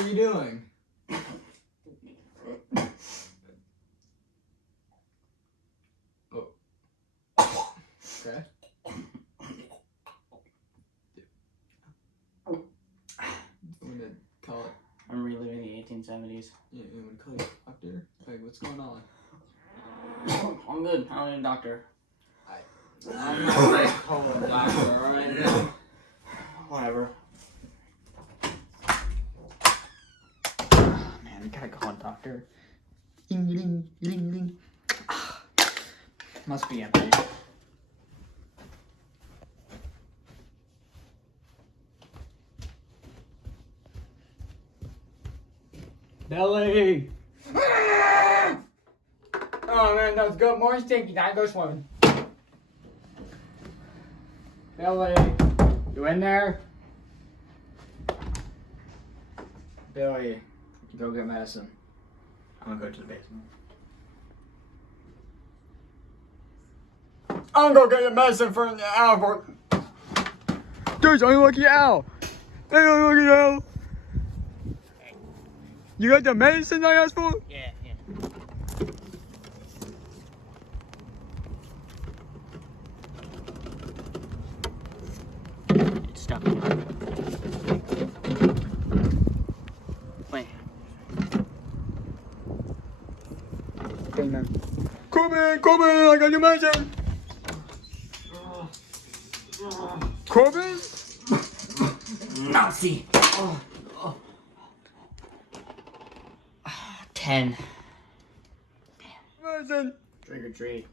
are you doing? Oh. Okay. I'm gonna call it. I'm reliving the 1870s. Yeah, I'm gonna call you doctor. Like, what's going on? I'm good. I don't need a doctor. I'm not gonna call a doctor, alright? Whatever. Man, you gotta call a doctor. Ding, ding, ding, ding. Must be empty. Billy! Oh man, that was good. More stinky. Time to go swimming. Billy, you in there? Billy, go get medicine. I'm gonna go to the basement. I'm gonna go get your medicine for an hour. Dude, I'm lucky owl. Hey, I'm lucky owl. You got the medicine I asked for? Yeah. It's stuck. Wait. Okay, man. Corbin, I got your medicine. Corbin? Nazi. 10. Medicine. Trick or treat.